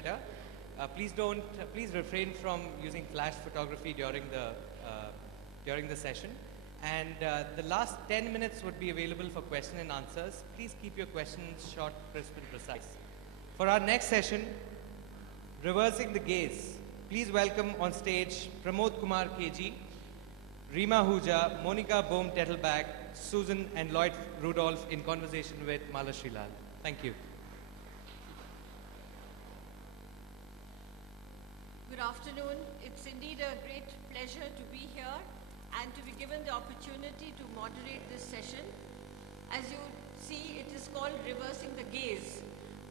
better. Please refrain from using flash photography during the session. And the last 10 minutes would be available for question and answers. Please keep your questions short, crisp, and precise. For our next session, Reversing the Gaze, please welcome on stage Pramod Kumar KG, Reema Huja, Monica Bohm Tettelbach, Susan and Lloyd Rudolph in conversation with Mala Srilal. Thank you. Good afternoon. It's indeed a great pleasure to be here and to be given the opportunity to moderate this session. As you see, it is called Reversing the Gaze.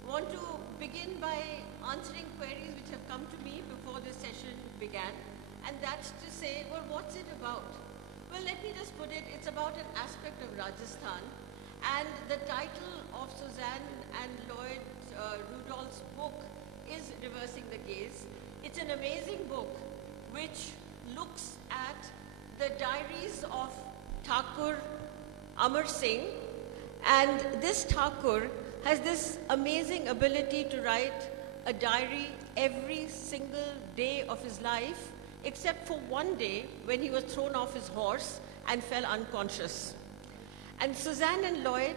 I want to begin by answering queries which have come to me before this session began, and that's to say, well, what's it about? Well, let me just put it, it's about an aspect of Rajasthan, and the title of Suzanne and Lloyd Rudolph's book is Reversing the Gaze. It's an amazing book which looks at the diaries of Thakur Amar Singh, and this Thakur has this amazing ability to write a diary every single day of his life, except for one day when he was thrown off his horse and fell unconscious. And Suzanne and Lloyd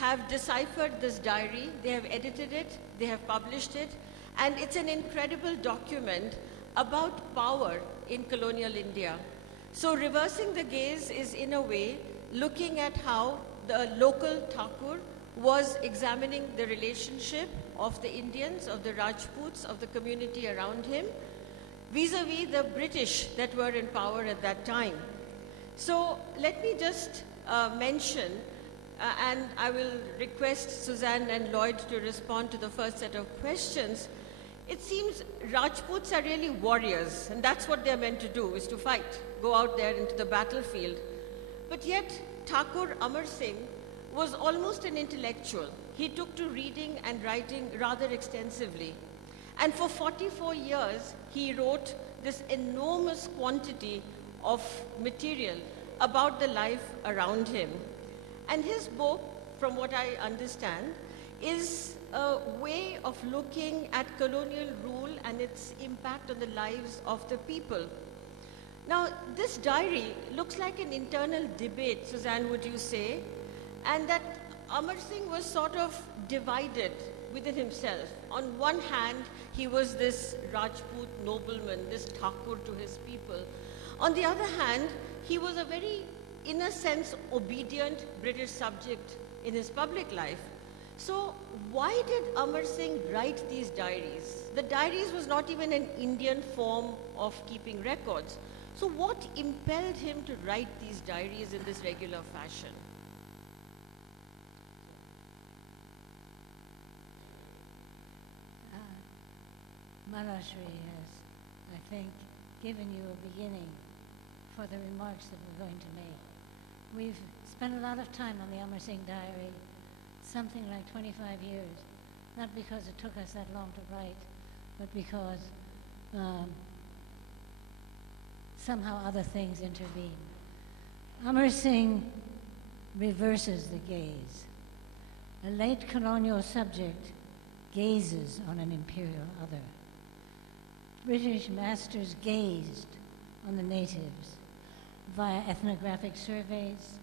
have deciphered this diary, they have edited it, they have published it, and it's an incredible document about power in colonial India. So Reversing the Gaze is, in a way, looking at how the local Thakur was examining the relationship of the Indians, of the Rajputs, of the community around him, vis-a-vis the British that were in power at that time. So let me just mention, and I will request Suzanne and Lloyd to respond to the first set of questions. It seems Rajputs are really warriors, and that's what they're meant to do, is to fight, go out there into the battlefield. But yet, Thakur Amar Singh was almost an intellectual. He took to reading and writing rather extensively. And for 44 years, he wrote this enormous quantity of material about the life around him. And his book, from what I understand, is a way of looking at colonial rule and its impact on the lives of the people. Now, this diary looks like an internal debate, Suzanne, would you say? And that Amar Singh was sort of divided within himself. On one hand, he was this Rajput nobleman, this Thakur to his people. On the other hand, he was a very, in a sense, obedient British subject in his public life. So why did Amar Singh write these diaries? The diaries was not even an Indian form of keeping records. So what impelled him to write these diaries in this regular fashion? Malashri has, I think, given you a beginning for the remarks that we're going to make. We've spent a lot of time on the Amar Singh diary, something like 25 years, not because it took us that long to write, but because somehow other things intervene. Amar Singh reverses the gaze. A late colonial subject gazes on an imperial other. British masters gazed on the natives via ethnographic surveys,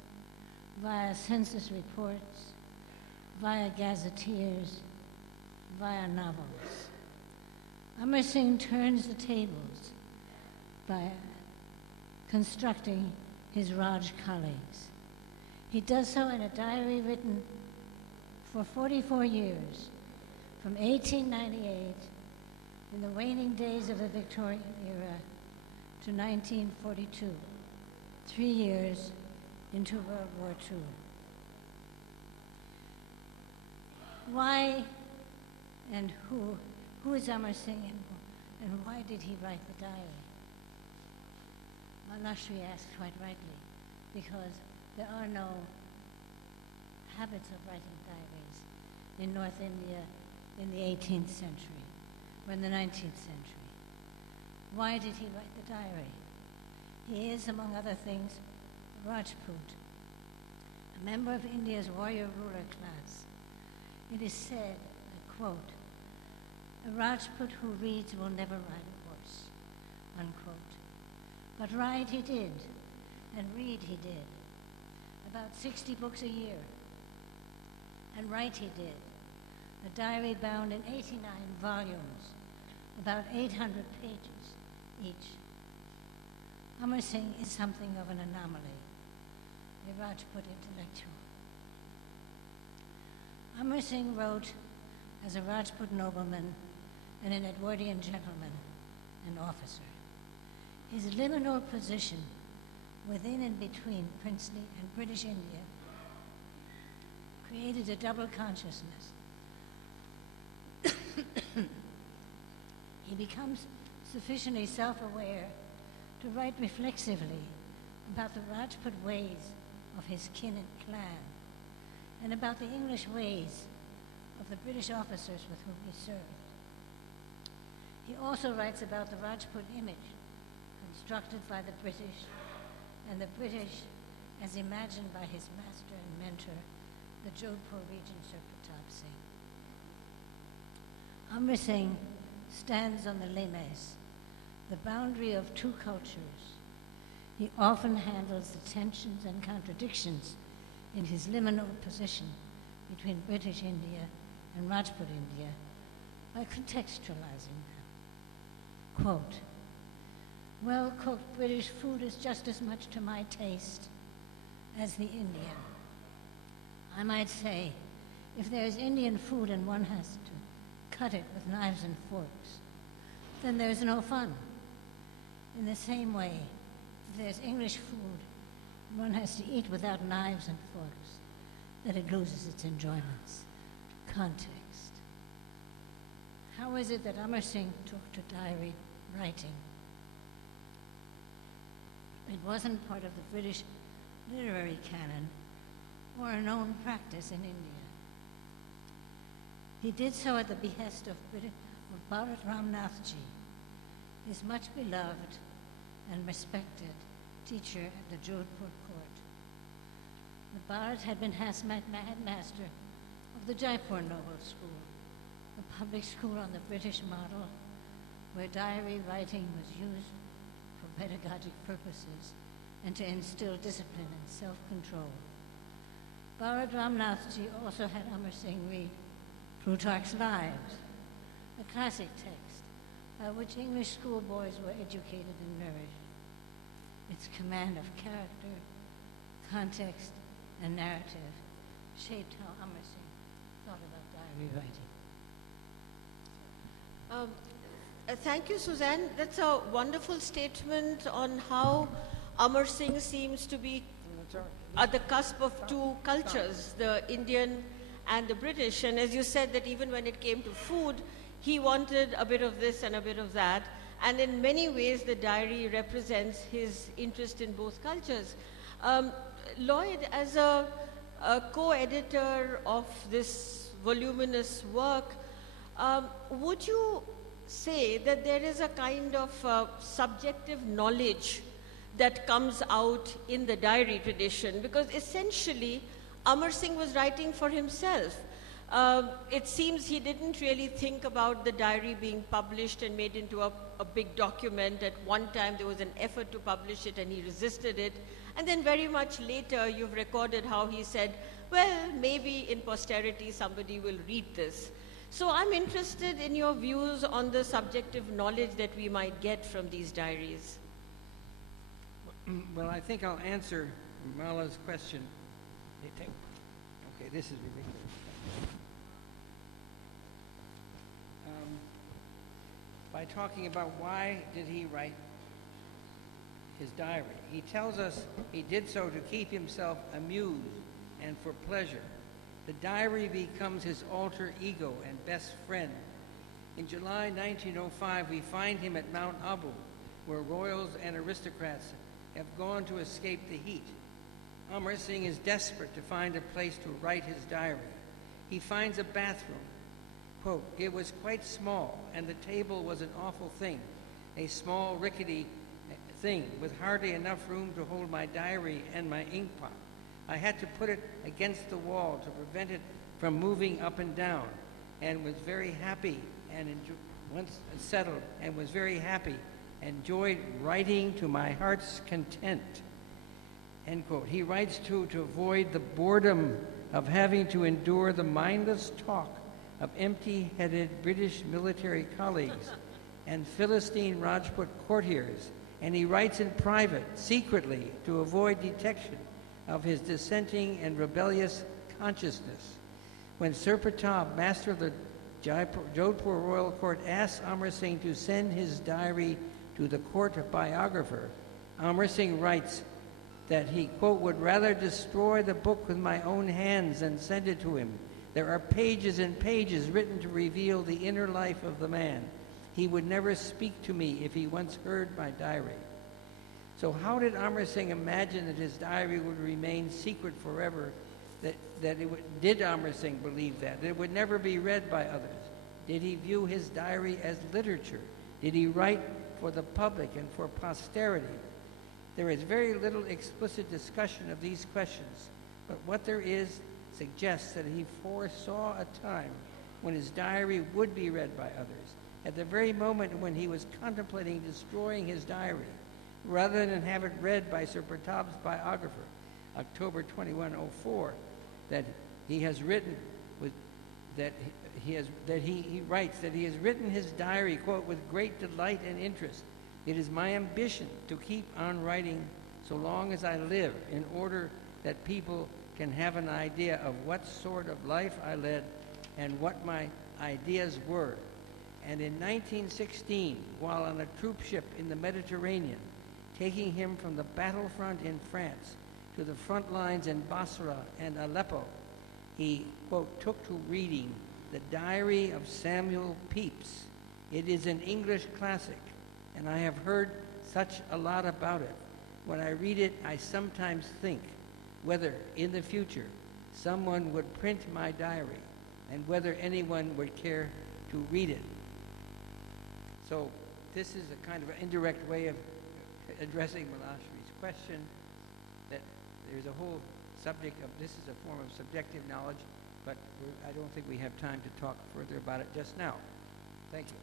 via census reports, via gazetteers, via novels. Amar Singh turns the tables by constructing his Raj colleagues. He does so in a diary written for 44 years, from 1898, in the waning days of the Victorian era, to 1942, 3 years into World War II. Why and who is Amar Singh and why did he write the diary? Manashri asked quite rightly, because there are no habits of writing diaries in North India in the 18th century or in the 19th century. Why did he write the diary? He is, among other things, a Rajput, a member of India's warrior ruler class. It is said, I quote, A Rajput who reads will never ride a horse, unquote. But ride he did, and read he did. About 60 books a year. And write he did. A diary bound in 89 volumes, about 800 pages each. Amar Singh is something of an anomaly, a Rajput intellectual. Amar Singh wrote as a Rajput nobleman and an Edwardian gentleman and officer. His liminal position within and between princely and British India created a double consciousness. He becomes sufficiently self-aware to write reflexively about the Rajput ways of his kin and clan, and about the English ways of the British officers with whom he served. He also writes about the Rajput image constructed by the British, and the British as imagined by his master and mentor, the Jodhpur regent Sir Pratap Singh. Amar Singh stands on the limes, the boundary of two cultures. He often handles the tensions and contradictions in his liminal position between British India and Rajput India by contextualizing them. Quote, well-cooked British food is just as much to my taste as the Indian. I might say, if there is Indian food and one has to cut it with knives and forks, then there's no fun. In the same way, if there's English food and one has to eat without knives and forks, then it loses its enjoyments. Context. How is it that Amar Singh took to diary writing? It wasn't part of the British literary canon or a known practice in India. He did so at the behest of Bharat Ramnathji, his much beloved and respected teacher at the Jodhpur court. The Bharat had been headmaster of the Jaipur Noble School, a public school on the British model where diary writing was used for pedagogic purposes and to instill discipline and self-control. Bharat Ramnathji also had Amar Singh read Plutarch's Lives, a classic text by which English schoolboys were educated and nourished. Its command of character, context, and narrative shaped how Amar Singh thought about diary writing. Thank you, Suzanne. That's a wonderful statement on how Amar Singh seems to be at the cusp of two cultures, the Indian and the British. And as you said, that even when it came to food, he wanted a bit of this and a bit of that. And in many ways, the diary represents his interest in both cultures. Lloyd, as a co-editor of this voluminous work, would you say that there is a kind of subjective knowledge that comes out in the diary tradition? Because essentially, Amar Singh was writing for himself. It seems he didn't really think about the diary being published and made into a big document. At one time, there was an effort to publish it and he resisted it. And then very much later, you've recorded how he said, well, maybe in posterity, somebody will read this. So I'm interested in your views on the subjective knowledge that we might get from these diaries. Well, I think I'll answer Mala's question. Okay, this is ridiculous. By talking about why did he write his diary. He tells us he did so to keep himself amused and for pleasure. The diary becomes his alter ego and best friend. In July 1905, we find him at Mount Abu, where royals and aristocrats have gone to escape the heat. Amar Singh is desperate to find a place to write his diary. He finds a bathroom. Quote, it was quite small, and the table was an awful thing, a small, rickety thing with hardly enough room to hold my diary and my ink pot. I had to put it against the wall to prevent it from moving up and down, and was very happy and once settled, and was very happy, enjoyed writing to my heart's content. End quote. He writes to avoid the boredom of having to endure the mindless talk of empty-headed British military colleagues and Philistine Rajput courtiers, and he writes in private, secretly, to avoid detection of his dissenting and rebellious consciousness. When Sir Pratap, master of the Jodhpur royal court, asked Amar Singh to send his diary to the court biographer, Amar Singh writes that he, quote, would rather destroy the book with my own hands than send it to him. There are pages and pages written to reveal the inner life of the man. He would never speak to me if he once heard my diary. So how did Amar Singh imagine that his diary would remain secret forever? Did Amar Singh believe that it would never be read by others? Did he view his diary as literature? Did he write for the public and for posterity? There is very little explicit discussion of these questions, but what there is suggests that he foresaw a time when his diary would be read by others, at the very moment when he was contemplating destroying his diary, rather than have it read by Sir Pratap's biographer, October 2104, that he has written he writes that he has written his diary, quote, with great delight and interest. It is my ambition to keep on writing so long as I live, in order that people can have an idea of what sort of life I led and what my ideas were. And in 1916, while on a troop ship in the Mediterranean, taking him from the battlefront in France to the front lines in Basra and Aleppo, he, quote, took to reading the Diary of Samuel Pepys. It is an English classic, and I have heard such a lot about it. When I read it, I sometimes think whether in the future someone would print my diary and whether anyone would care to read it. So this is a kind of an indirect way of addressing Malashri's question, that there's a whole subject of, this is a form of subjective knowledge, but I don't think we have time to talk further about it just now. Thank you.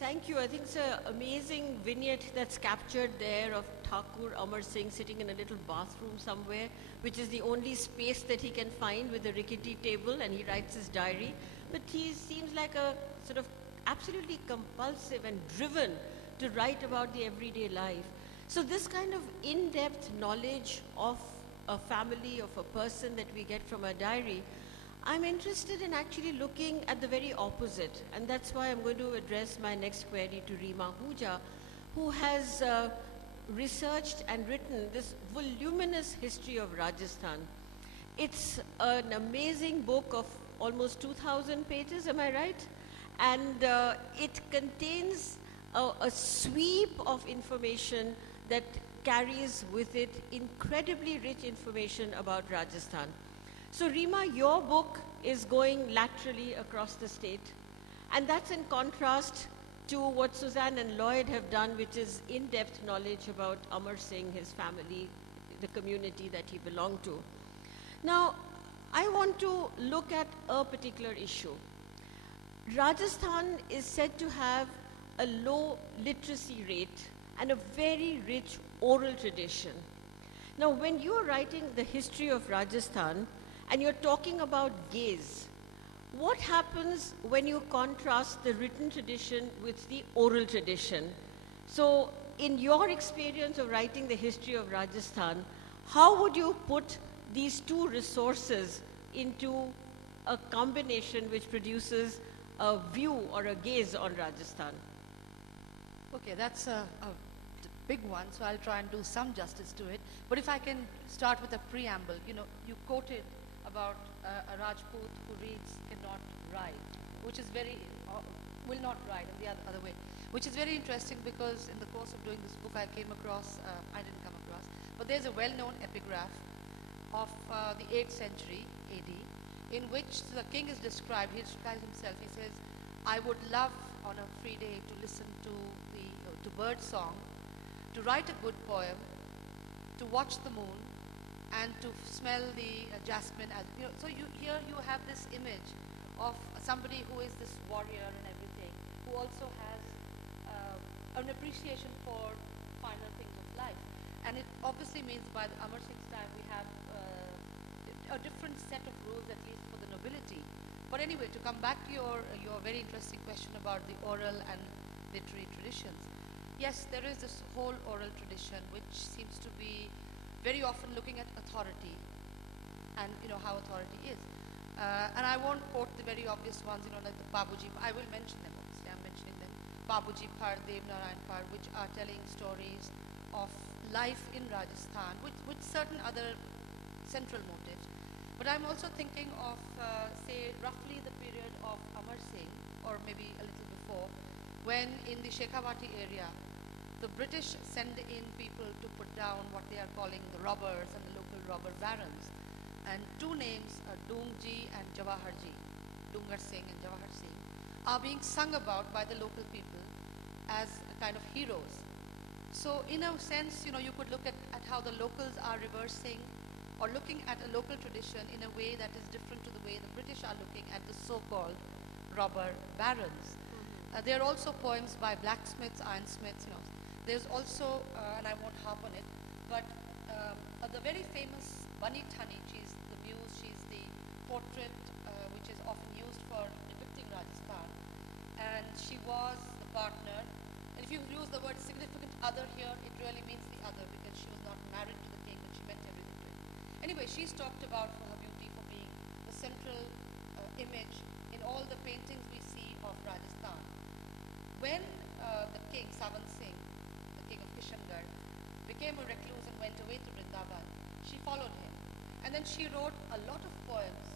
Thank you. I think it's an amazing vignette that's captured there of Thakur Amar Singh sitting in a little bathroom somewhere, which is the only space that he can find with a rickety table, and he writes his diary. But he seems like a sort of absolutely compulsive and driven to write about the everyday life. So this kind of in-depth knowledge of a family, of a person that we get from a diary, I'm interested in actually looking at the very opposite, and that's why I'm going to address my next query to Reema Ahuja, who has researched and written this voluminous history of Rajasthan. It's an amazing book of almost 2,000 pages, am I right? And it contains a sweep of information that carries with it incredibly rich information about Rajasthan. So Reema, your book is going laterally across the state, and that's in contrast to what Suzanne and Lloyd have done, which is in-depth knowledge about Amar Singh, his family, the community that he belonged to. Now, I want to look at a particular issue. Rajasthan is said to have a low literacy rate and a very rich oral tradition. Now, when you're writing the history of Rajasthan, and you're talking about gaze, what happens when you contrast the written tradition with the oral tradition? So in your experience of writing the history of Rajasthan, how would you put these two resources into a combination which produces a view or a gaze on Rajasthan? Okay, that's a big one, so I'll try and do some justice to it. But if I can start with a preamble, you know, you quoted about a Rajput who reads cannot write, which is very, will not write, and the other way, which is very interesting because in the course of doing this book I came across, I didn't come across, but there's a well-known epigraph of the 8th century AD in which the king is described, he describes himself, he says, I would love on a free day to listen to bird song, to write a good poem, to watch the moon, and to smell the jasmine. So here you have this image of somebody who is this warrior and everything, who also has an appreciation for finer things of life. And it obviously means by the Amar Singh's time we have a different set of rules, at least for the nobility. But anyway, to come back to your very interesting question about the oral and literary traditions. Yes, there is this whole oral tradition which seems to be very often looking at authority and how authority is. And I won't quote the very obvious ones, like the Babuji. I will mention them, obviously, I'm mentioning them. Babuji Par, Dev Narayan Par, which are telling stories of life in Rajasthan with certain other central motives. But I'm also thinking of, say, roughly the period of Amar Singh, or maybe a little before, when in the Shekhawati area, the British send in people to put down what they are calling the robbers and the local robber barons. And two names, Dungji and Jawaharji, Dungar Singh and Jawahar Singh, are being sung about by the local people as a kind of heroes. So in a sense, you could look at how the locals are reversing or looking at a local tradition in a way that is different to the way the British are looking at the so-called robber barons. There are also poems by blacksmiths, ironsmiths, There's also, and I won't harp on it, but the very famous Bani Thani, she's the muse, she's the portrait which is often used for depicting Rajasthan. And she was the partner. And if you use the word significant other here, it really means the other, because she was not married to the king, but she meant everything to him. Anyway, she's talked about for her beauty, for being the central image in all the paintings we see of Rajasthan. When the king, Savan Singh, the king of Kishangarh, became a recluse and went away to Vrindavan, she followed him. And then she wrote a lot of poems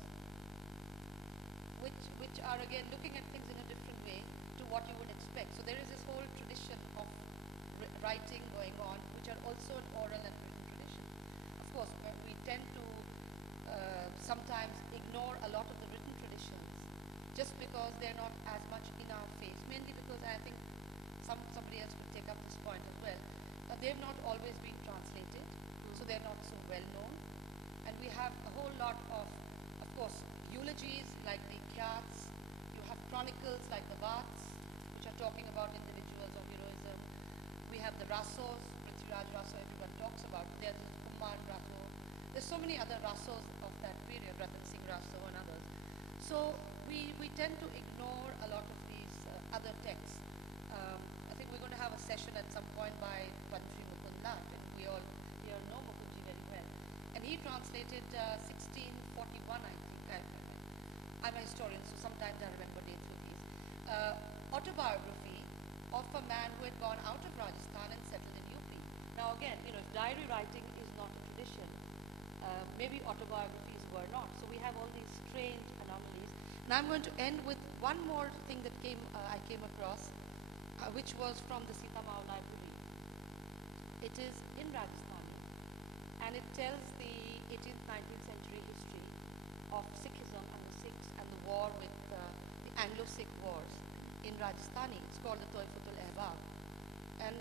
which are again looking at things in a different way to what you would expect. So there is this whole tradition of writing going on, which are also an oral and written tradition. Of course, we tend to sometimes ignore a lot of the written traditions just because they're not as much in our face, mainly because I think somebody else could take up this point as well. They've not always been translated, so they're not so well known. And we have a whole lot of course, eulogies like the Khyats. You have chronicles like the Vats, which are talking about individuals of heroism. We have the Rasos, Prithviraj Raso, everyone talks about. There's the Kumar Raso. There's so many other Rasos of that period, Ratan Singh Raso and others. So we tend to ignore a lot of these other texts. I think we're going to have a session at some point by Padmashri Mukund Lat, and we all here know Mukundji very well. And he translated 1641, I think. I'm a historian, so sometimes I remember dates with these. Autobiography of a man who had gone out of Rajasthan and settled in UP. Now again, if diary writing is not a tradition, maybe autobiographies were not. So we have all these strange anomalies. And I'm going to end with one more thing that I came across, which was from the Sita Mao Library. It is in Rajasthani, and it tells the 18th, 19th century history of Sikhism and the Sikhs and the war with the Anglo-Sikh wars in Rajasthani. It's called the Toifatul Ehbab. And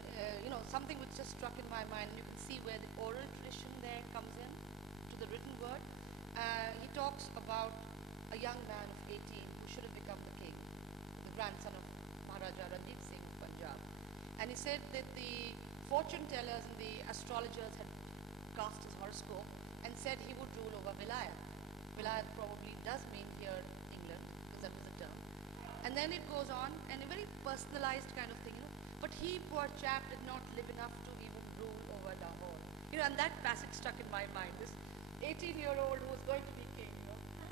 something which just struck in my mind, and you can see where the oral tradition there comes in to the written word. He talks about a young man of 18 who should have become the king, the grandson of Maharaja Ranjit Singh of Punjab. And he said that the fortune tellers and the astrologers had cast his horoscope and said he would rule over Vilayat. Vilayat probably does mean here England, because that was the term. And then it goes on, and a very personalized kind of thing. But he, poor chap, did not live enough to even rule over Lahore. And that passage stuck in my mind. This 18-year-old who was going to be king,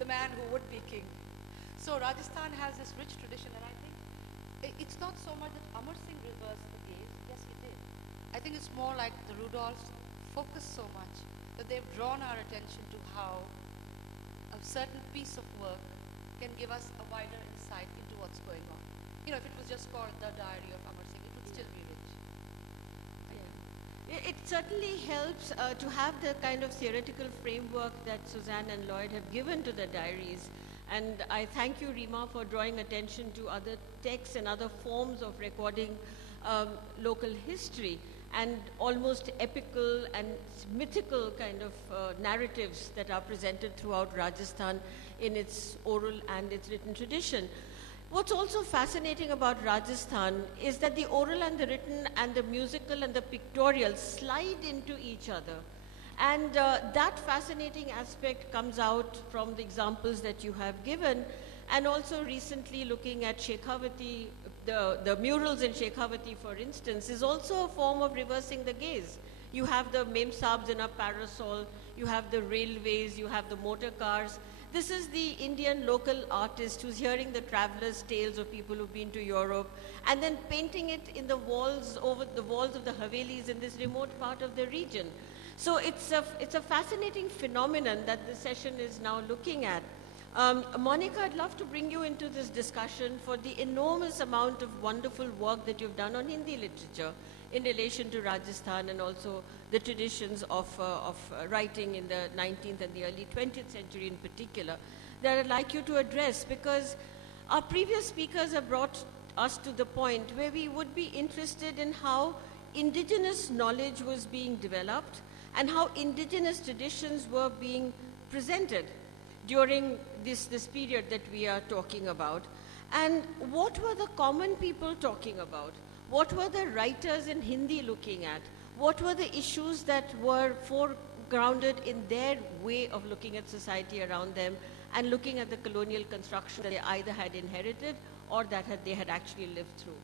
the man who would be king. So Rajasthan has this rich tradition, and I think it's not so much that Amar Singh reversed the gaze. Yes, he did. I think it's more like the Rudolphs focused so much that they've drawn our attention to how a certain piece of work can give us a wider insight into what's going on. If it was just called The Diary of Amar Singh, it would still be rich. It certainly helps to have the kind of theoretical framework that Suzanne and Lloyd have given to the diaries. And I thank you, Rima, for drawing attention to other texts and other forms of recording local history and almost epical and mythical kind of narratives that are presented throughout Rajasthan in its oral and its written tradition. What's also fascinating about Rajasthan is that the oral and the written and the musical and the pictorial slide into each other. And that fascinating aspect comes out from the examples that you have given, and also recently looking at Shekhawati, the murals in Shekhawati, for instance, is also a form of reversing the gaze. You have the Memsabs in a parasol, you have the railways, you have the motor cars. This is the Indian local artist who's hearing the travelers' tales of people who've been to Europe and then painting it in the walls, over the walls of the Havelis in this remote part of the region. So it's a fascinating phenomenon that the session is now looking at. Monica, I'd love to bring you into this discussion for the enormous amount of wonderful work that you've done on Hindi literature in relation to Rajasthan and also the traditions of writing in the 19th and the early 20th century in particular, that I'd like you to address, because our previous speakers have brought us to the point where we would be interested in how indigenous knowledge was being developed and how indigenous traditions were being presented during this period that we are talking about. And what were the common people talking about? What were the writers in Hindi looking at? What were the issues that were foregrounded in their way of looking at society around them and looking at the colonial construction that they either had inherited or that they had actually lived through?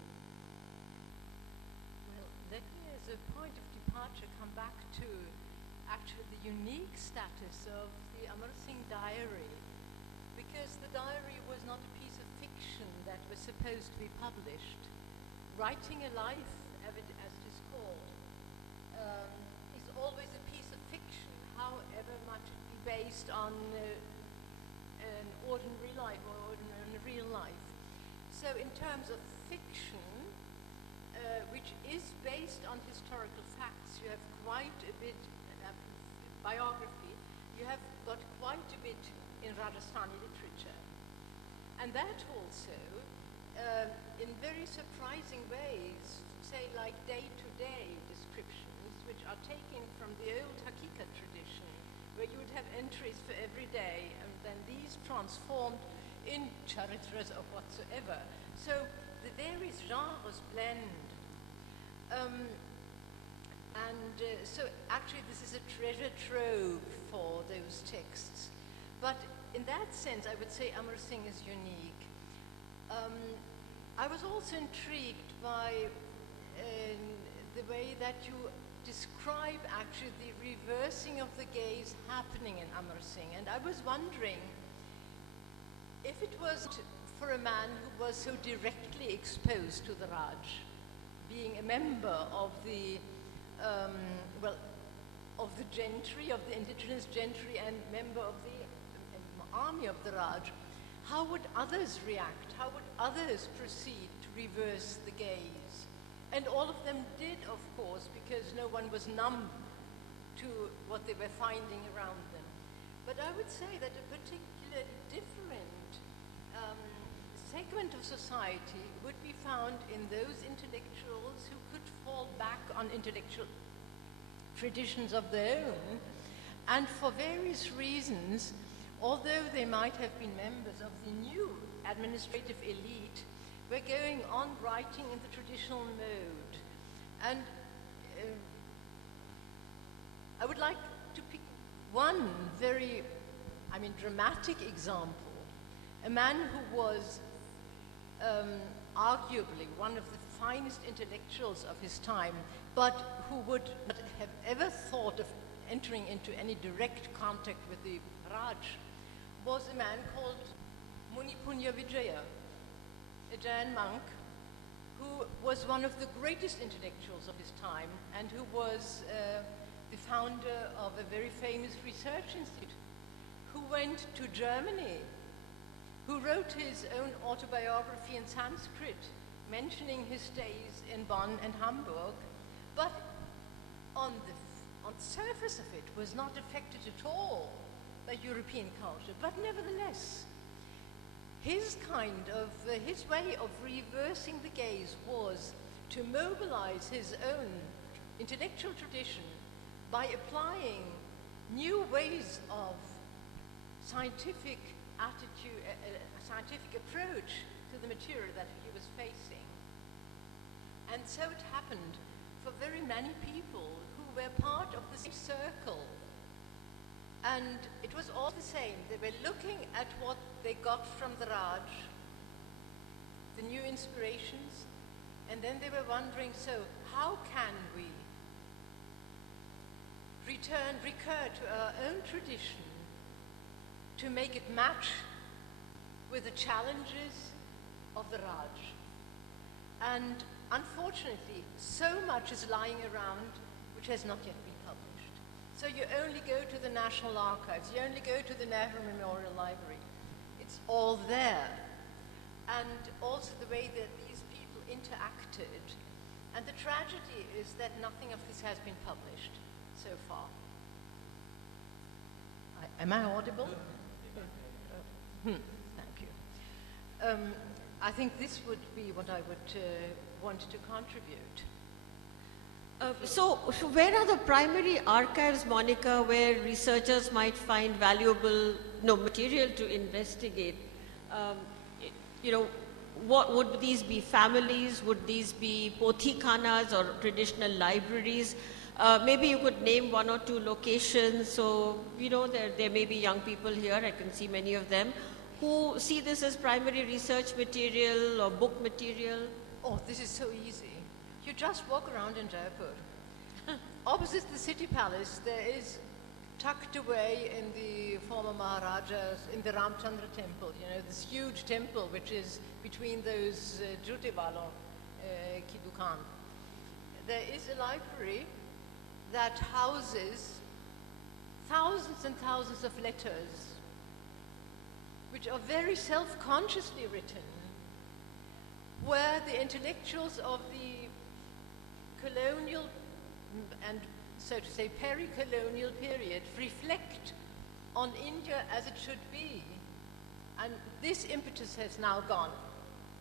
Well, let me, as a point of departure, come back to actually the unique status of the Amar Singh diary, because the diary was not a piece of fiction that was supposed to be published. Writing a life, as it is called, is always a piece of fiction, however much it be based on an ordinary life or on a real life. So in terms of fiction, which is based on historical facts, you have quite a bit, biography, you have got quite a bit in Rajasthani literature. And that also, in very surprising ways, say like day-to-day descriptions, which are taken from the old Hakika tradition, where you would have entries for every day, and then these transformed in charitras or whatsoever. So the various genres blend. So actually this is a treasure trove for those texts. But in that sense, I would say Amar Singh is unique. I was also intrigued by the way that you describe actually the reversing of the gaze happening in Amar Singh. And I was wondering if it was for a man who was so directly exposed to the Raj, being a member of the, of the gentry, of the indigenous gentry, and member of the army of the Raj, how would others react? How would others proceed to reverse the gaze? And all of them did, of course, because no one was numb to what they were finding around them. But I would say that a particularly different segment of society would be found in those intellectuals who could fall back on intellectual traditions of their own, and for various reasons, although they might have been members of the new administrative elite, were going on writing in the traditional mode. And I would like to pick one very, dramatic example. A man who was arguably one of the finest intellectuals of his time, but who would not have ever thought of entering into any direct contact with the Raj, was a man called Munipunya Vijaya, a Jain monk who was one of the greatest intellectuals of his time and who was the founder of a very famous research institute, who went to Germany, who wrote his own autobiography in Sanskrit, mentioning his stays in Bonn and Hamburg, but on the surface of it was not affected at all by European culture. But nevertheless, his way of reversing the gaze was to mobilize his own intellectual tradition by applying new ways of scientific attitude, scientific approach to the material that he was facing. And so it happened for very many people who were part of the same circle. And it was all the same. They were looking at what they got from the Raj, the new inspirations, and then they were wondering, so how can we recur to our own tradition to make it match with the challenges of the Raj? And unfortunately, so much is lying around which has not yet been published. So you only go to the National Archives, you only go to the Nehru Memorial Library. It's all there. And also the way that these people interacted. And the tragedy is that nothing of this has been published so far. Am I audible? Thank you. I think this would be what I would want to contribute. So where are the primary archives, Monica, where researchers might find valuable material to investigate? You know, what would these be? Families? Would these be pothikhanas or traditional libraries? Maybe you could name one or two locations. So, you know, there may be young people here, I can see many of them, who see this as primary research material or book material. Oh, this is so easy. You just walk around in Jaipur. Opposite the city palace, there is, tucked away in the former Maharajas, in the Ramchandra temple, you know, this huge temple which is between those jute walon ki dukan. There is a library that houses thousands and thousands of letters which are very self-consciously written, where the intellectuals of the colonial and, so to say, peri-colonial period reflect on India as it should be. And this impetus has now gone,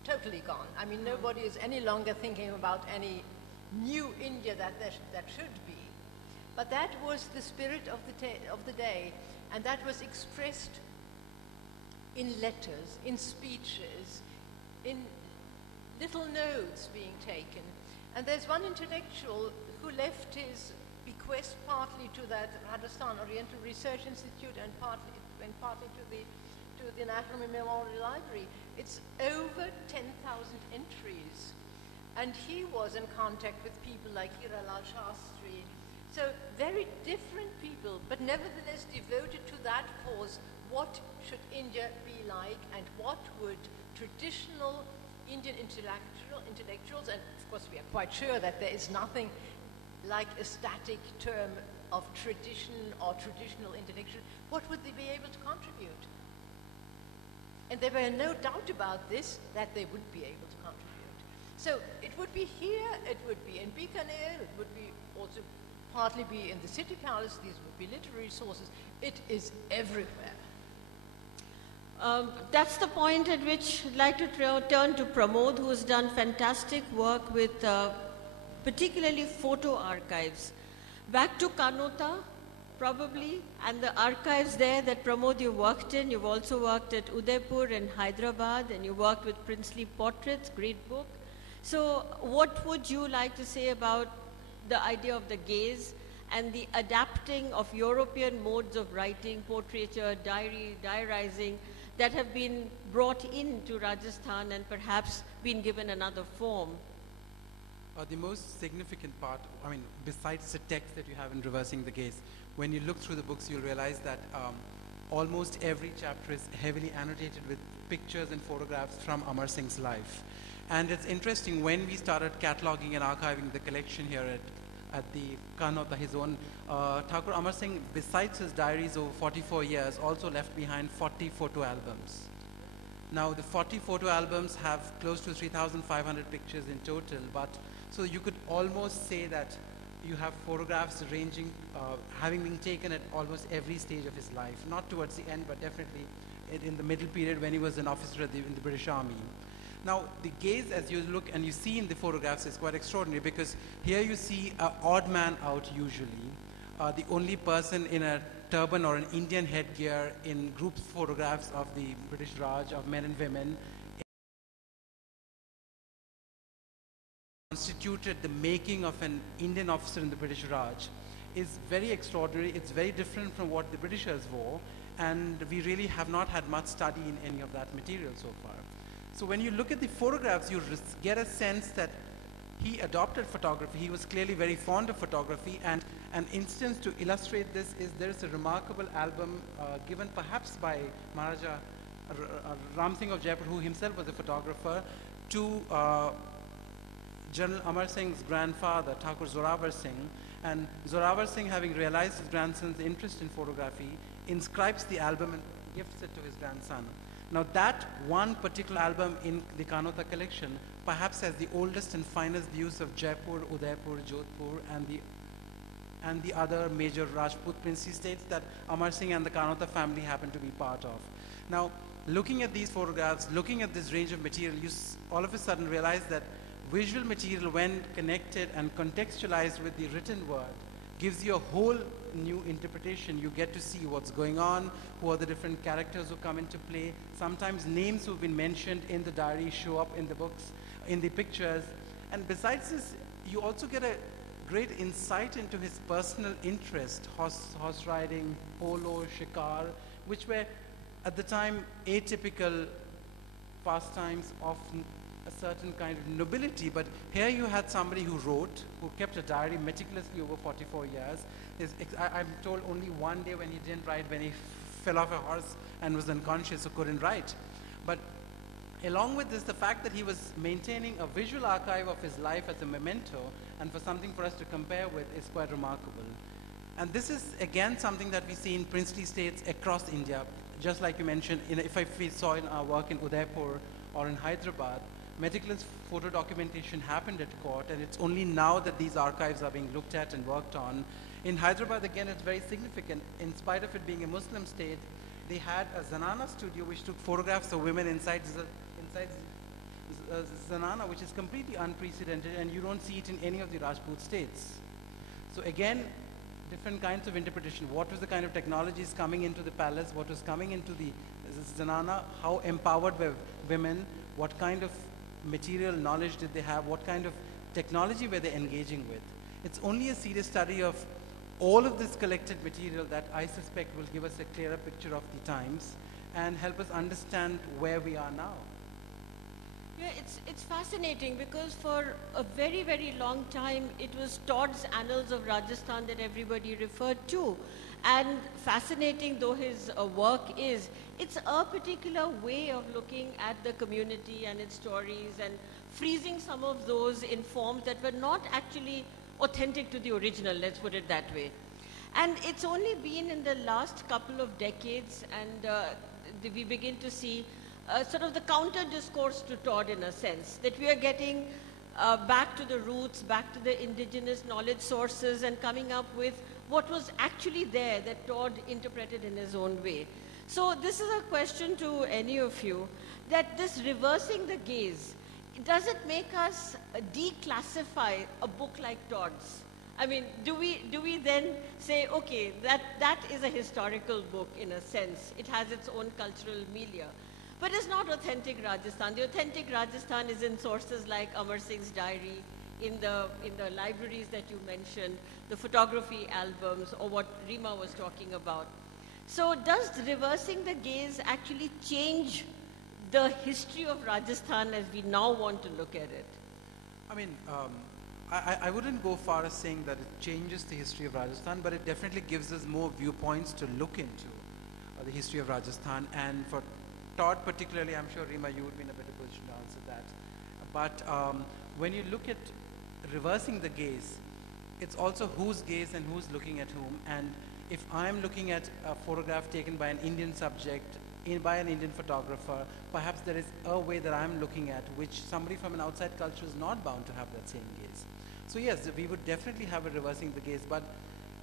totally gone. I mean, nobody is any longer thinking about any new India that should be. But that was the spirit of the day, and that was expressed in letters, in speeches, in little notes being taken. And there's one intellectual who left his bequest partly to that Rajasthan Oriental Research Institute and partly to the National Memorial Library. It's over 10,000 entries. And he was in contact with people like Hiralal Shastri. So very different people, but nevertheless devoted to that cause. What should India be like, and what would traditional Indian intellectuals, and of course we are quite sure that there is nothing like a static term of tradition or traditional intellectual, what would they be able to contribute? And there were no doubt about this, that they would be able to contribute. So it would be here, it would be in Bikaner, it would be also partly be in the city palace, these would be literary sources. It is everywhere. That's the point at which I'd like to turn to Pramod, who has done fantastic work with particularly photo archives. Back to Kanota, probably, and the archives there that Pramod you worked in. You've also worked at Udaipur and Hyderabad, and you worked with Princely Portraits, great book. So what would you like to say about the idea of the gaze and the adapting of European modes of writing, portraiture, diarizing, that have been brought into Rajasthan and perhaps been given another form? The most significant part, I mean, besides the text that you have in Reversing the Gaze, when you look through the books, you'll realize that almost every chapter is heavily annotated with pictures and photographs from Amar Singh's life. And it's interesting, when we started cataloging and archiving the collection here at the Kanota, his own, Thakur Amar Singh, besides his diaries over 44 years, also left behind 40 photo albums. Now, the 40 photo albums have close to 3,500 pictures in total, but so you could almost say that you have photographs ranging, having been taken at almost every stage of his life, not towards the end, but definitely in the middle period when he was an officer in the British Army. Now, the gaze, as you look and you see in the photographs, is quite extraordinary, because here you see an odd man out usually, the only person in a turban or an Indian headgear in group photographs of the British Raj, of men and women, constituted the making of an Indian officer in the British Raj is very extraordinary. It's very different from what the Britishers wore, and we really have not had much study in any of that material so far. So when you look at the photographs, you get a sense that he adopted photography. He was clearly very fond of photography, and an instance to illustrate this is there is a remarkable album given perhaps by Maharaja Ram Singh of Jaipur, who himself was a photographer, to General Amar Singh's grandfather, Thakur Zorawar Singh. And Zorawar Singh, having realized his grandson's interest in photography, inscribes the album and gifts it to his grandson. Now that one particular album in the Kanota collection perhaps has the oldest and finest views of Jaipur, Udaipur, Jodhpur, and the other major Rajput princely states that Amar Singh and the Kanota family happen to be part of. Now, looking at these photographs, looking at this range of material, you all of a sudden realize that visual material, when connected and contextualized with the written word, gives you a whole new interpretation. You get to see what's going on, who are the different characters who come into play. Sometimes names who've been mentioned in the diary show up in the books, in the pictures. And besides this, you also get a great insight into his personal interest, horse riding, polo, shikar, which were at the time atypical pastimes of a certain kind of nobility. But here you had somebody who wrote, who kept a diary meticulously over 44 years. I'm told only one day when he didn't write, when he fell off a horse and was unconscious, so couldn't write. But along with this, the fact that he was maintaining a visual archive of his life as a memento and for something for us to compare with is quite remarkable. And this is again something that we see in princely states across India. Just like you mentioned, if we saw in our work in Udaipur or in Hyderabad, meticulous photo documentation happened at court, and it's only now that these archives are being looked at and worked on. In Hyderabad, again, it's very significant. In spite of it being a Muslim state, they had a Zanana studio which took photographs of women inside Zanana, which is completely unprecedented, and you don't see it in any of the Rajput states. So again, different kinds of interpretation. What was the kind of technologies coming into the palace? What was coming into the Zanana? How empowered were women? What kind of material knowledge did they have? What kind of technology were they engaging with? It's only a serious study of all of this collected material that I suspect will give us a clearer picture of the times and help us understand where we are now. Yeah, it's fascinating because for a very, very long time, it was Todd's Annals of Rajasthan that everybody referred to. And fascinating though his work is, it's a particular way of looking at the community and its stories and freezing some of those in forms that were not actually authentic to the original, let's put it that way. And it's only been in the last couple of decades, and we begin to see sort of the counter discourse to Todd in a sense, that we are getting back to the roots, back to the indigenous knowledge sources and coming up with what was actually there that Todd interpreted in his own way. So this is a question to any of you, that this reversing the gaze, does it make us declassify a book like Todd's? I mean, do we then say, okay, that is a historical book in a sense. It has its own cultural milieu. But it's not authentic Rajasthan. The authentic Rajasthan is in sources like Amar Singh's diary, in the libraries that you mentioned, the photography albums, or what Rima was talking about. So does reversing the gaze actually change the history of Rajasthan as we now want to look at it? I mean, I wouldn't go far as saying that it changes the history of Rajasthan, but it definitely gives us more viewpoints to look into the history of Rajasthan. And for Todd particularly, I'm sure, Rima, you would be in a better position to answer that. But when you look at reversing the gaze, it's also whose gaze and who's looking at whom. And if I'm looking at a photograph taken by an Indian subject, by an Indian photographer, perhaps there is a way that I'm looking at which somebody from an outside culture is not bound to have that same gaze. So yes, we would definitely have a reversing the gaze, but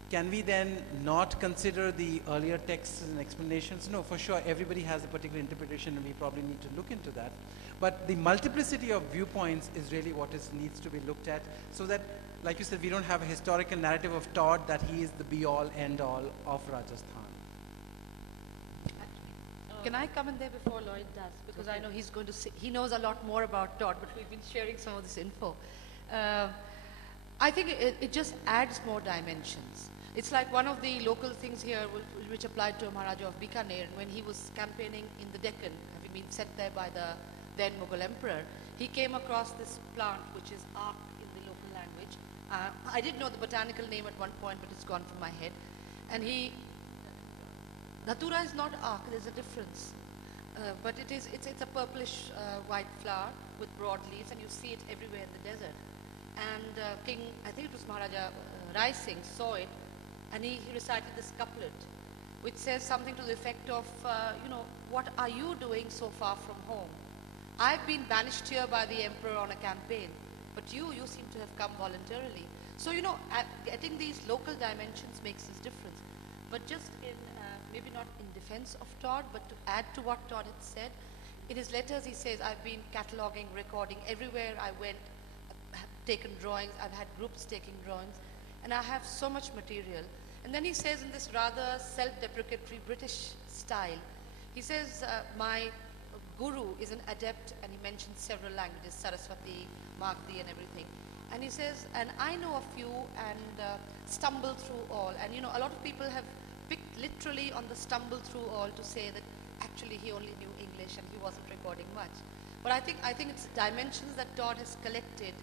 can we then not consider the earlier texts and explanations? No, for sure, everybody has a particular interpretation and we probably need to look into that. But the multiplicity of viewpoints is really what needs to be looked at, so that, like you said, we don't have a historical narrative of Todd that he is the be-all, end-all of Rajasthan. Can I come in there before Lloyd does? Because I know he's going to say, he knows a lot more about Todd, but we've been sharing some of this info. I think it just adds more dimensions. It's like one of the local things here which applied to Maharaja of Bikaner when he was campaigning in the Deccan, having been sent there by the then Mughal emperor. He came across this plant which is ark in the local language. I did know the botanical name at one point, but it's gone from my head. And Datura is not ark, there's a difference. But it's a purplish white flower with broad leaves, and you see it everywhere in the desert. And King, I think it was Maharaja Rai Singh, saw it, and he recited this couplet, which says something to the effect of, what are you doing so far from home? I've been banished here by the emperor on a campaign, but you seem to have come voluntarily. So, getting these local dimensions makes this difference. But just in, maybe not in defense of Todd, but to add to what Todd had said, in his letters he says, I've been cataloging, recording, everywhere I went, I've taken drawings, I've had groups taking drawings, and I have so much material. And then he says in this rather self-deprecatory British style, he says, my guru is an adept, and he mentions several languages, Saraswati, Magdi, and everything. And he says, and I know a few and stumbled through all. And a lot of people have picked literally on the stumble through all to say that actually he only knew English and he wasn't recording much. But I think it's dimensions that Todd has collected,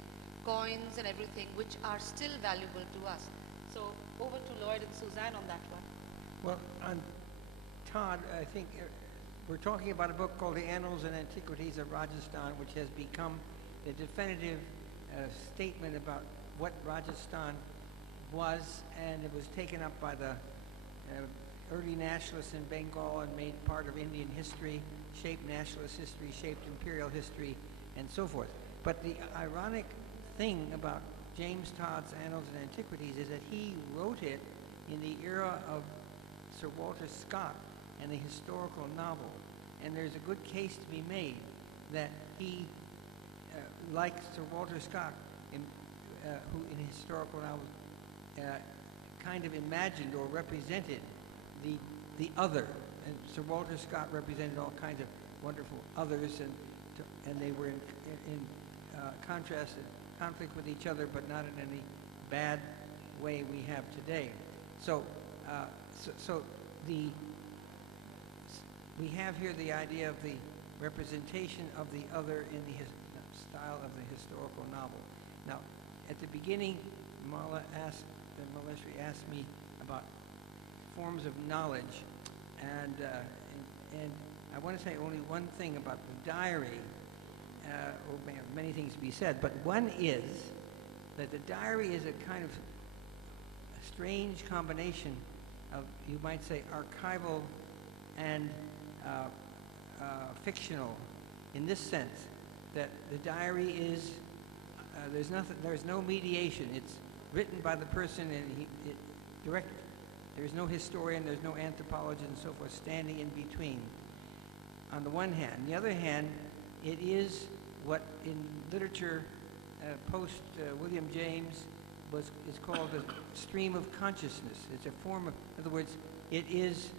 coins and everything, which are still valuable to us. So over to Lloyd and Suzanne on that one. Well, on Todd, I think we're talking about a book called The Annals and Antiquities of Rajasthan, which has become a definitive statement about what Rajasthan was, and it was taken up by the early nationalists in Bengal and made part of Indian history, shaped nationalist history, shaped imperial history, and so forth. But the ironic thing about James Todd's Annals and Antiquities is that he wrote it in the era of Sir Walter Scott and the historical novel. And there's a good case to be made that he, like Sir Walter Scott, who in historical novels kind of imagined or represented the other. And Sir Walter Scott represented all kinds of wonderful others, and they were in conflict with each other, but not in any bad way we have today. So we have here the idea of the representation of the other in the style of the historical novel. Now, at the beginning, Maleshri asked me about forms of knowledge, and I want to say only one thing about the diary. Many things to be said, but one is that the diary is a kind of strange combination of, you might say, archival and fictional, in this sense that the diary is there's no mediation. It's written by the person, and there's no historian, there's no anthropologist, and so forth standing in between. On the one hand, on the other hand, it is what in literature post William James is called a stream of consciousness. It's a form of, in other words, it is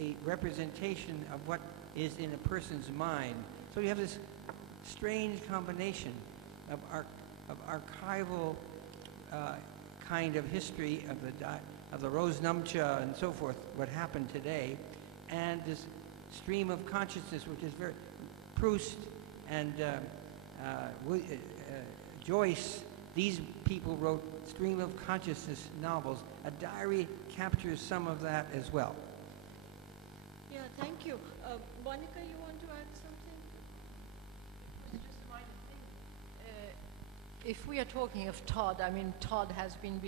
a representation of what is in a person's mind. So you have this strange combination of archival kind of history of the Rose Namcha and so forth, what happened today, and this stream of consciousness, which is very Proust and Joyce. These people wrote stream of consciousness novels. A diary captures some of that as well. Yeah, thank you. Monica, you want to add something? It was just a minor thing. If we are talking of Todd, I mean, Todd has been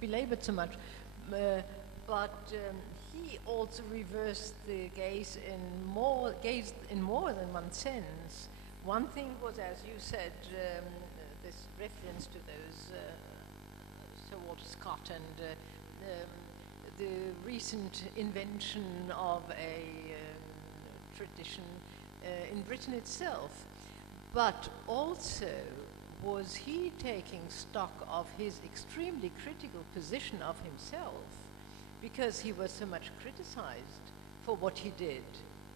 belabored so much, but he also reversed the gaze in more than one sense. One thing was, as you said, this reference to those Sir Walter Scott and the recent invention of a tradition in Britain itself. But also, was he taking stock of his extremely critical position of himself, because he was so much criticized for what he did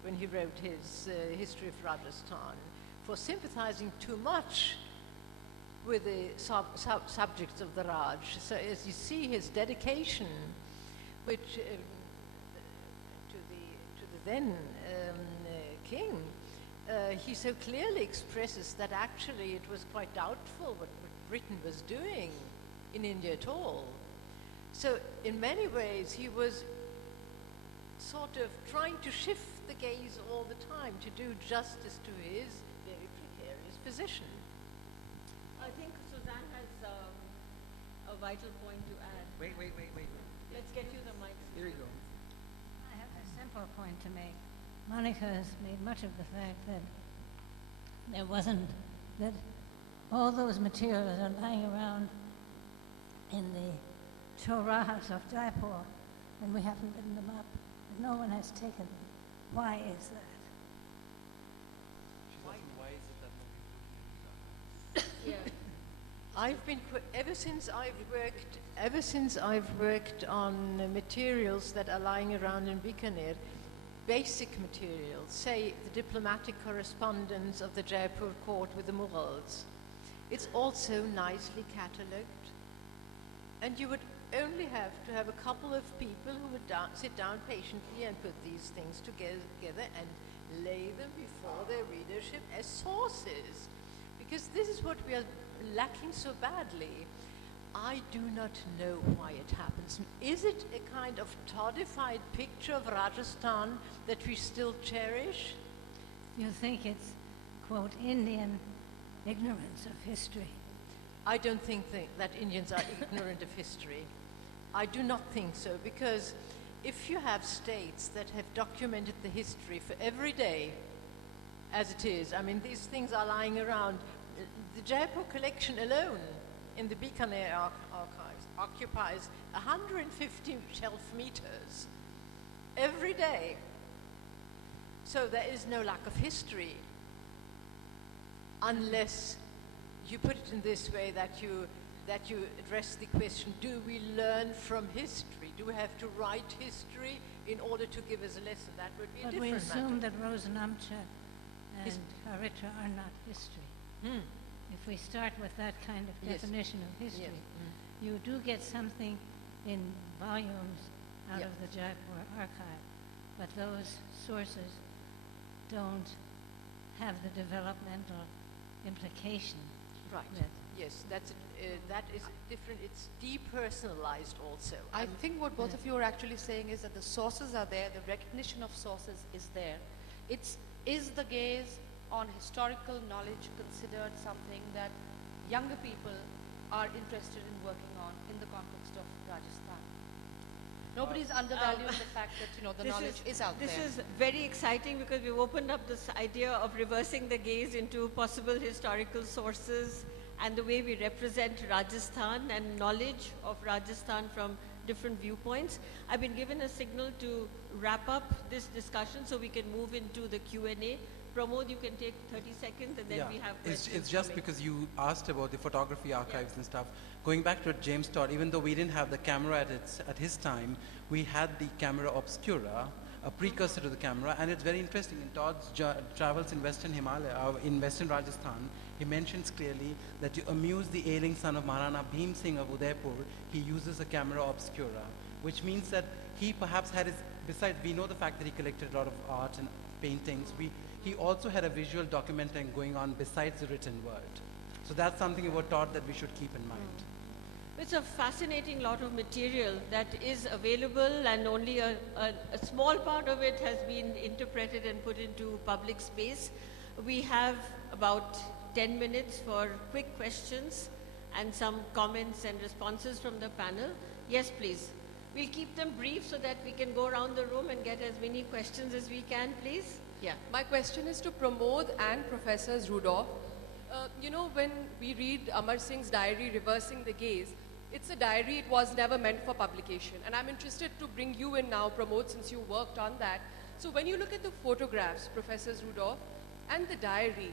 when he wrote his history of Rajasthan, for sympathizing too much with the subjects of the Raj. So as you see, his dedication, which to the then king, he so clearly expresses that actually it was quite doubtful what Britain was doing in India at all. So in many ways, he was sort of trying to shift the gaze all the time to do justice to his very precarious position. I think Suzanne has a vital point to add. Wait. Let's get you the mic. Here you go. I have a simple point to make. Monica has made much of the fact that that all those materials are lying around in the chowrahas of Jaipur, and we haven't written them up, and no one has taken them. Why is that? She's asking why is it that no people Yeah. I've been ever since I've worked on materials that are lying around in Bikaner, basic materials, say the diplomatic correspondence of the Jaipur court with the Mughals. It's also nicely catalogued, and you would only have to have a couple of people who would sit down patiently and put these things together and lay them before their readership as sources, because this is what we are lacking so badly. I do not know why it happens. Is it a kind of todified picture of Rajasthan that we still cherish? You think it's, quote, Indian ignorance of history? I don't think that Indians are ignorant of history. I do not think so, because if you have states that have documented the history for every day, as it is, I mean, these things are lying around. The Jaipur collection alone in the Bikaner archives occupies 150 shelf meters every day. So there is no lack of history, unless you put it in this way, that you address the question, do we learn from history? Do we have to write history in order to give us a lesson? That would be a But different we assume matter. that Rosanamcha and Haritra are not history. If we start with that kind of Yes. definition of history, Yes. you do get something in volumes out Yeah. of the Jaipur archive, but those sources don't have the developmental implication. Right. Yes, that is different. It's depersonalized also. I think what both of you are actually saying is that the sources are there, the recognition of sources is there. Is the gaze on historical knowledge considered something that younger people are interested in working on in the context of Rajasthan? Nobody's undervaluing the fact that, the knowledge is out there. This is very exciting, because we've opened up this idea of reversing the gaze into possible historical sources and the way we represent Rajasthan and knowledge of Rajasthan from different viewpoints. I've been given a signal to wrap up this discussion so we can move into the Q&A. Pramod, you can take 30 seconds and then we have questions. It's just coming. because you asked about the photography archives and stuff. Going back to James Todd, even though we didn't have the camera at his time, we had the camera obscura, a precursor to the camera, and it's very interesting. In Todd's travels in Western Himalaya, in Western Rajasthan, he mentions clearly that to amuse the ailing son of Maharana Bhim Singh of Udaipur, he uses a camera obscura, which means that he perhaps had his, besides, we know the fact that he collected a lot of art and paintings, he also had a visual documenting going on besides the written word. So that's something we were taught that we should keep in mind. It's a fascinating lot of material that is available, and only a small part of it has been interpreted and put into public space. We have about 10 minutes for quick questions and some comments and responses from the panel. Yes, please. We'll keep them brief so that we can go around the room and get as many questions as we can, please. Yeah, my question is to Pramod and Professors Rudolph. When we read Amar Singh's diary, Reversing the Gaze, it's a diary, it was never meant for publication. And I'm interested to bring you in now, Pramod, since you worked on that. So when you look at the photographs, Professors Rudolph, and the diary,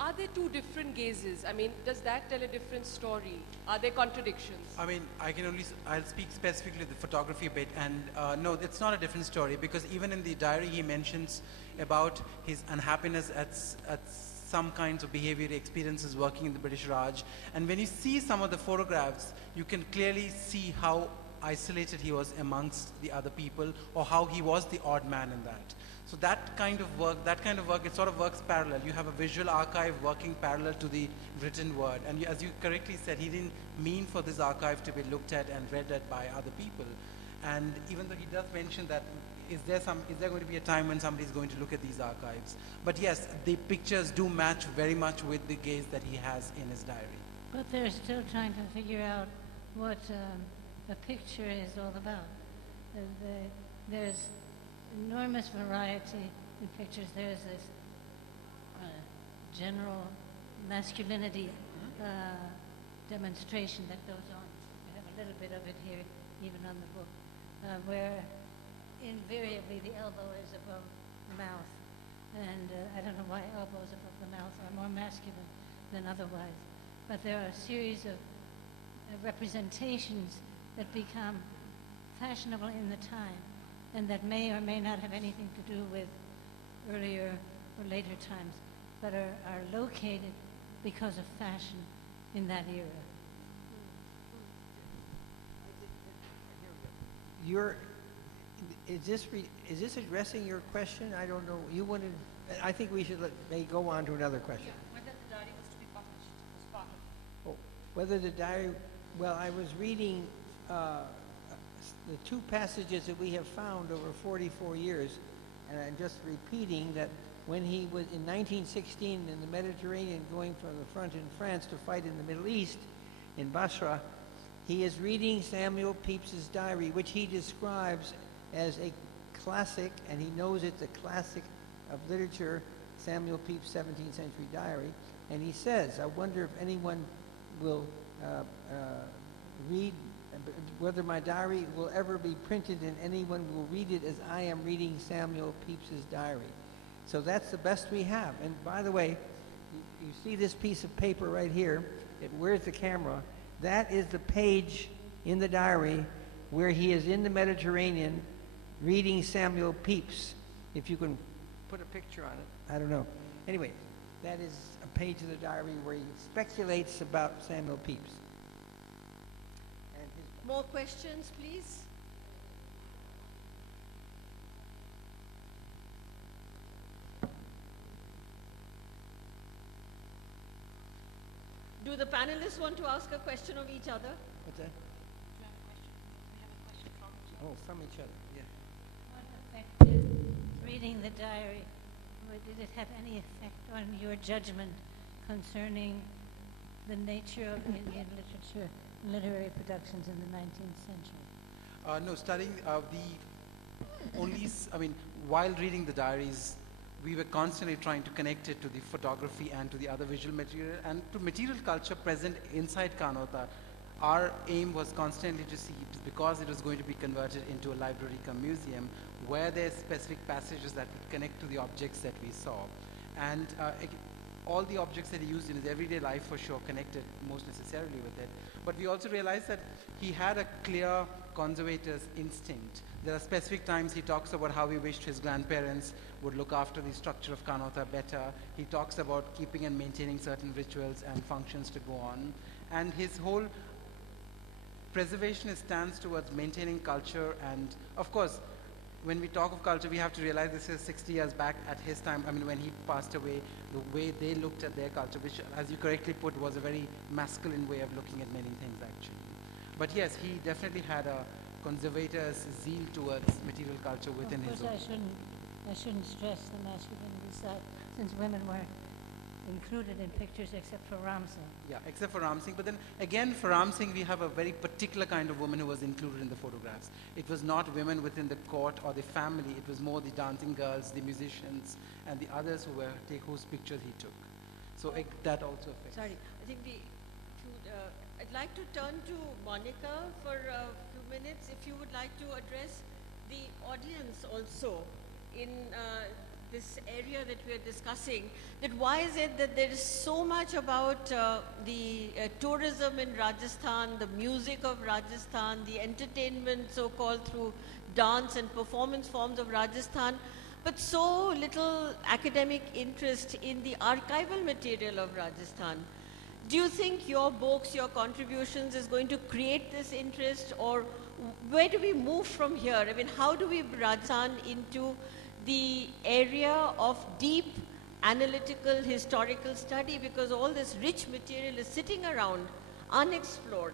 are there two different gazes? I mean, does that tell a different story? Are there contradictions? I mean, I'll speak specifically the photography bit, and no, it's not a different story, because even in the diary he mentions about his unhappiness at some kinds of behavioral experiences working in the British Raj. And when you see some of the photographs, you can clearly see how isolated he was amongst the other people, or how he was the odd man in that. So that kind of work, it sort of works parallel. You have a visual archive working parallel to the written word. And as you correctly said, he didn't mean for this archive to be looked at and read at by other people. And even though he does mention that, is there going to be a time when somebody is going to look at these archives? But yes, the pictures do match very much with the gaze that he has in his diary. But they're still trying to figure out what a picture is all about. There's enormous variety in pictures. There's this general masculinity demonstration that goes on. We have a little bit of it here, even on the book, where invariably the elbow is above the mouth. And I don't know why elbows above the mouth are more masculine than otherwise. But there are a series of representations that become fashionable in the time, and that may or may not have anything to do with earlier or later times, but are located because of fashion in that era. Is this addressing your question? I don't know. You wanted. I think we should may go on to another question. Yeah, whether the diary was to be published was part of it. Oh, whether the diary. Well, I was reading the two passages that we have found over 44 years, and I'm just repeating that when he was in 1916 in the Mediterranean going from the front in France to fight in the Middle East, in Basra, he is reading Samuel Pepys's diary, which he describes as a classic, and he knows it's a classic of literature, Samuel Pepys' 17th century diary, and he says, I wonder if anyone will read, whether my diary will ever be printed and anyone will read it as I am reading Samuel Pepys's diary. So that's the best we have. And by the way, you see this piece of paper right here. Where's the camera? That is the page in the diary where he is in the Mediterranean reading Samuel Pepys. If you can put a picture on it, I don't know. Anyway, that is a page of the diary where he speculates about Samuel Pepys. More questions, please? Do the panelists want to ask a question of each other? What's that? Do you have a question? We have a question from each other. Oh, from each other, yeah. What effect did reading the diary, did it have any effect on your judgment concerning the nature of Indian literature, literary productions in the 19th century? No, studying while reading the diaries, we were constantly trying to connect it to the photography and to the other visual material and to material culture present inside Kanota. Our aim was constantly to see, because it was going to be converted into a library come museum, where there's specific passages that would connect to the objects that we saw. And all the objects that he used in his everyday life for sure connected most necessarily with it. But we also realized that he had a clear conservator's instinct. There are specific times he talks about how he wished his grandparents would look after the structure of Kanota better. He talks about keeping and maintaining certain rituals and functions to go on. And his whole preservationist stance towards maintaining culture, and of course, when we talk of culture, we have to realize this is 60 years back at his time. I mean, when he passed away, the way they looked at their culture, which, as you correctly put, was a very masculine way of looking at many things, actually. But yes, he definitely had a conservator's zeal towards material culture within his own. Of course, I shouldn't stress the masculinity side, since women were included in pictures except for Ram Singh. Yeah, except for Ram Singh. But then again, for Ram Singh, we have a very particular kind of woman who was included in the photographs. It was not women within the court or the family. It was more the dancing girls, the musicians, and the others whose pictures he took. So that also affects. Sorry, I think I'd like to turn to Monica for a few minutes. If you would like to address the audience also in this area that we are discussing, that why is it that there is so much about the tourism in Rajasthan, the music of Rajasthan, the entertainment so-called through dance and performance forms of Rajasthan, but so little academic interest in the archival material of Rajasthan. Do you think your books, your contributions is going to create this interest, or where do we move from here? I mean, how do we bring Rajasthan into the area of deep analytical historical study, because all this rich material is sitting around unexplored?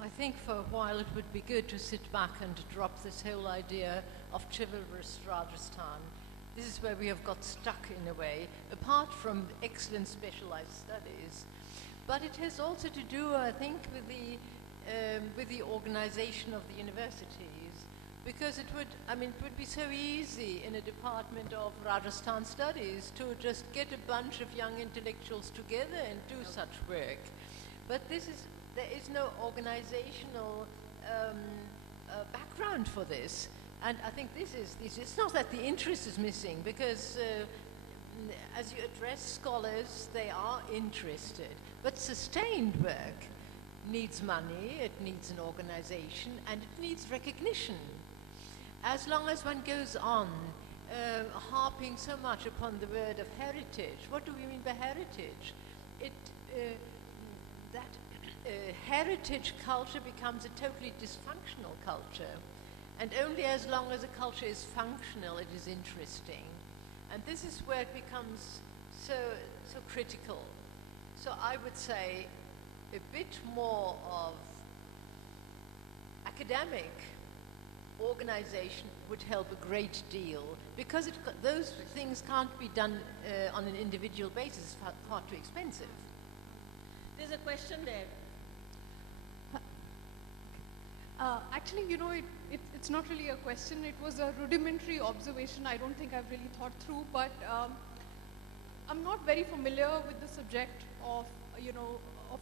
I think for a while it would be good to sit back and drop this whole idea of chivalrous Rajasthan. This is where we have got stuck in a way, apart from excellent specialized studies. But it has also to do, I think, with the organization of the universities, because it would be so easy in a department of Rajasthan studies to just get a bunch of young intellectuals together and do such work. But there is no organizational background for this. And I think it's not that the interest is missing, because as you address scholars, they are interested. But sustained work needs money, it needs an organization, and it needs recognition. As long as one goes on harping so much upon the word of heritage, what do we mean by heritage? Heritage culture becomes a totally dysfunctional culture. And only as long as a culture is functional, it is interesting. And this is where it becomes so critical. So I would say a bit more of academic organization would help a great deal, because those things can't be done on an individual basis. It's far too expensive. There's a question there. Actually, it's not really a question. It was a rudimentary observation I don't think I've really thought through, but I'm not very familiar with the subject of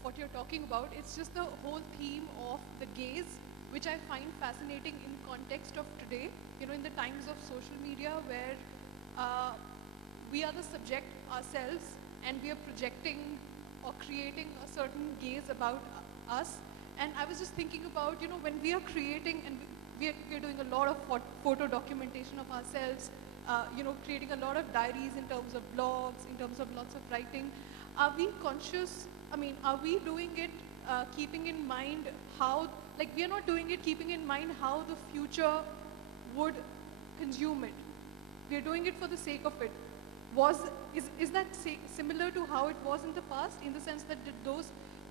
what you're talking about. It's just the whole theme of the gaze, which I find fascinating in context of today, in the times of social media, where we are the subject ourselves and we are projecting or creating a certain gaze about us. And I was just thinking about, when we are creating, and we're doing a lot of photo documentation of ourselves, creating a lot of diaries in terms of blogs, in terms of lots of writing. Are we conscious, are we doing it keeping in mind how, we are not doing it keeping in mind how the future would consume it. We are doing it for the sake of it. Is that similar to how it was in the past, in the sense that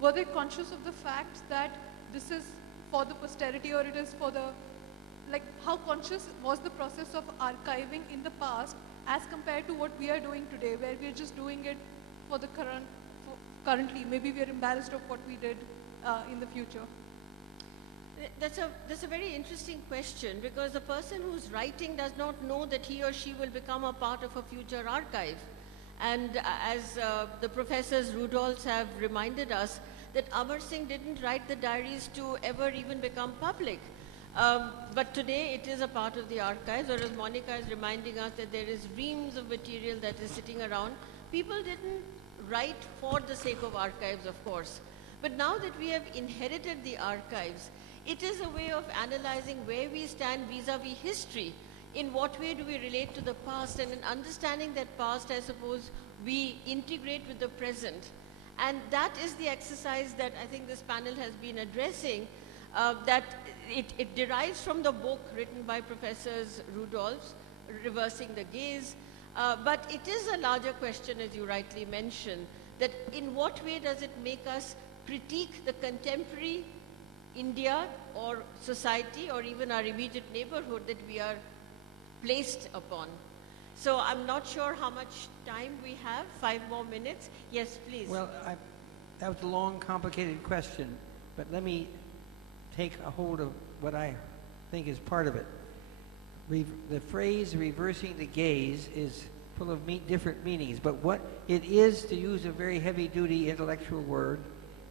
were they conscious of the fact that this is for the posterity, or it is for the, how conscious was the process of archiving in the past as compared to what we are doing today, where we are just doing it for the currently. Maybe we are embarrassed of what we did in the future. That's a very interesting question, because the person who's writing does not know that he or she will become a part of a future archive. And as the professors Rudolphs have reminded us, that Amar Singh didn't write the diaries to ever even become public. But today it is a part of the archives, or as Monica is reminding us that there is reams of material that is sitting around. People didn't write for the sake of archives, of course. But now that we have inherited the archives, it is a way of analyzing where we stand vis-a-vis history. In what way do we relate to the past? And in understanding that past, I suppose, we integrate with the present. And that is the exercise that I think this panel has been addressing, that it derives from the book written by Professors Rudolphs, Reversing the Gaze. But it is a larger question, as you rightly mentioned, that in what way does it make us critique the contemporary India or society, or even our immediate neighborhood that we are placed upon. So I'm not sure how much time we have. 5 more minutes. Yes, please. Well, that was a long, complicated question, but let me take a hold of what I think is part of it. The phrase reversing the gaze is full of different meanings, but what it is, to use a very heavy-duty intellectual word,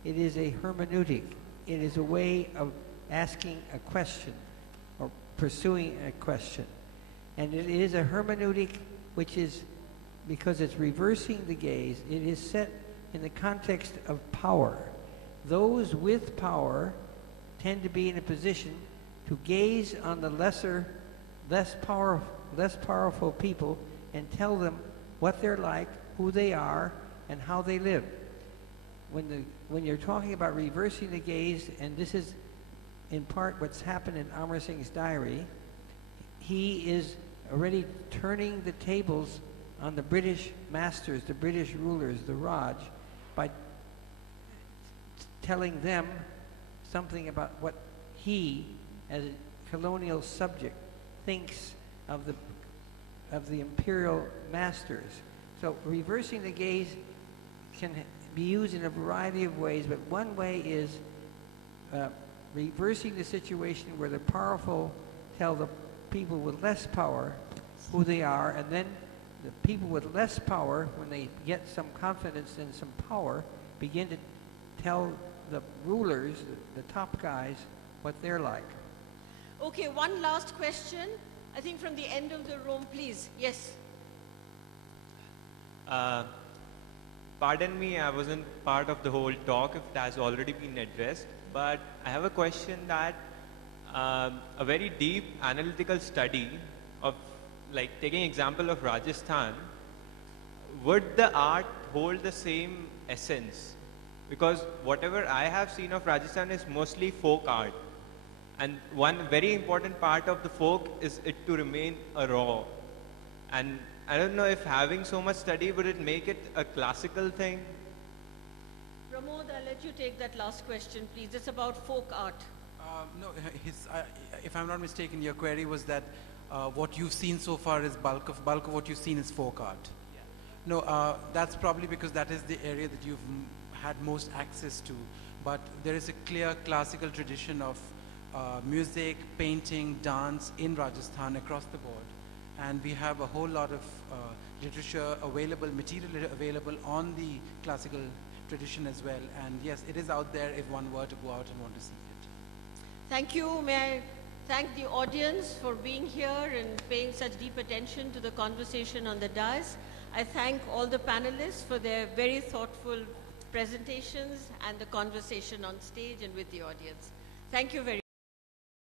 it is a hermeneutic. It is a way of asking a question or pursuing a question. And it is a hermeneutic which is, because it's reversing the gaze, it is set in the context of power. Those with power tend to be in a position to gaze on the less less powerful people and tell them what they're like, who they are, and how they live. When you're talking about reversing the gaze, and this is in part what's happened in Amar Singh's diary, he is already turning the tables on the British masters, the British rulers, the Raj, by telling them something about what he, as a colonial subject, thinks of the imperial masters. So reversing the gaze can be used in a variety of ways, but one way is reversing the situation where the powerful tell the people with less power who they are, and then the people with less power, when they get some confidence and some power, begin to tell the rulers, the top guys, what they're like. Okay, one last question. I think from the end of the room, please. Yes. Pardon me, I wasn't part of the whole talk if it has already been addressed, but I have a question that a very deep analytical study of, like taking example of Rajasthan, would the art hold the same essence? Because whatever I have seen of Rajasthan is mostly folk art. And one very important part of the folk is it to remain a raw. And I don't know if having so much study, would it make it a classical thing? Pramod, I'll let you take that last question, please. It's about folk art. No, if I'm not mistaken, your query was that what you've seen so far is bulk of what you've seen is folk art. Yeah. No, that's probably because that is the area that you've had most access to. But there is a clear classical tradition of music, painting, dance in Rajasthan across the board. And we have a whole lot of literature available, material available on the classical tradition as well. And yes, it is out there if one were to go out and want to see it. Thank you. May I thank the audience for being here and paying such deep attention to the conversation on the dais. I thank all the panelists for their very thoughtful presentations and the conversation on stage and with the audience. Thank you very much.